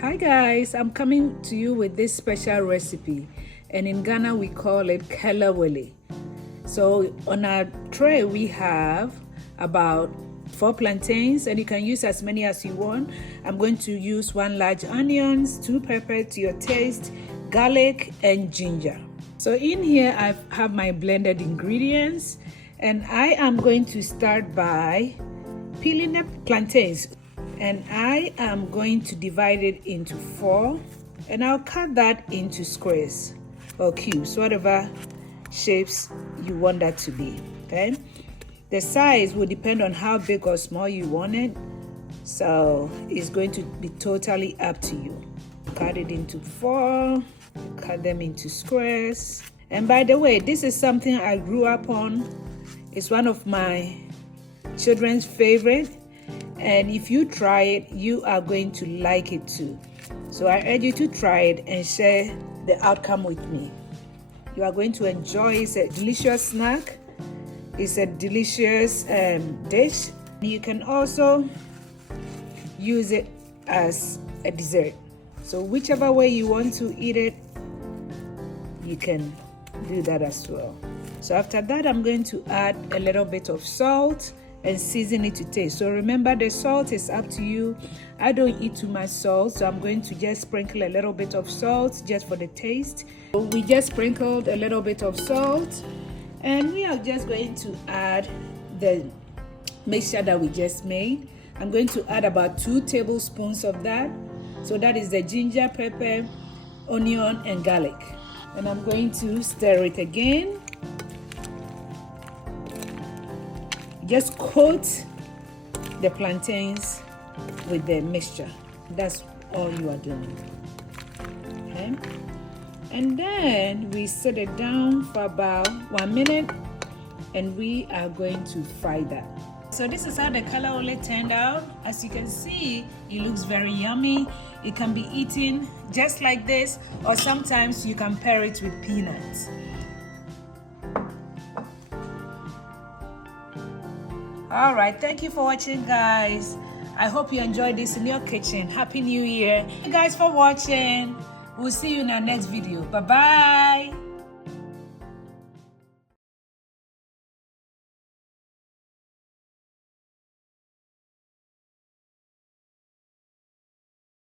Hi guys, I'm coming to you with this special recipe, and in Ghana we call it Kelewele. So on our tray we have about 4 plantains, and you can use as many as you want. I'm going to use 1 large onions, 2 peppers to your taste, garlic and ginger. So in here I have my blended ingredients, and I am going to start by peeling the plantains. And I am going to divide it into 4, and I'll cut that into squares or cubes, whatever shapes you want that to be. Okay, the size will depend on how big or small you want it, so it's going to be totally up to you. Cut it into 4, cut them into squares. And by the way, this is something I grew up on. It's one of my children's favorite. And if you try it, you are going to like it too. So I urge you to try it and share the outcome with me. You are going to enjoy it. It's a delicious snack. It's a delicious dish. You can also use it as a dessert. So whichever way you want to eat it, you can do that as well. So after that, I'm going to add a little bit of salt and season it to taste. So remember, the salt is up to you. I don't eat too much salt, so I'm going to just sprinkle a little bit of salt just for the taste. So we just sprinkled a little bit of salt, and we are just going to add the mixture that we just made. I'm going to add about 2 tablespoons of that. So that is the ginger, pepper, onion and garlic. And I'm going to stir it again. Just coat the plantains with the mixture. That's all you are doing. Okay? And then we set it down for about 1 minute, and we are going to fry that. So this is how the kelewele turned out. As you can see, it looks very yummy. It can be eaten just like this, or sometimes you can pair it with peanuts. All right, thank you for watching, guys. I hope you enjoyed this in your kitchen. Happy New Year. Thank you guys for watching. We'll see you in our next video. Bye-bye.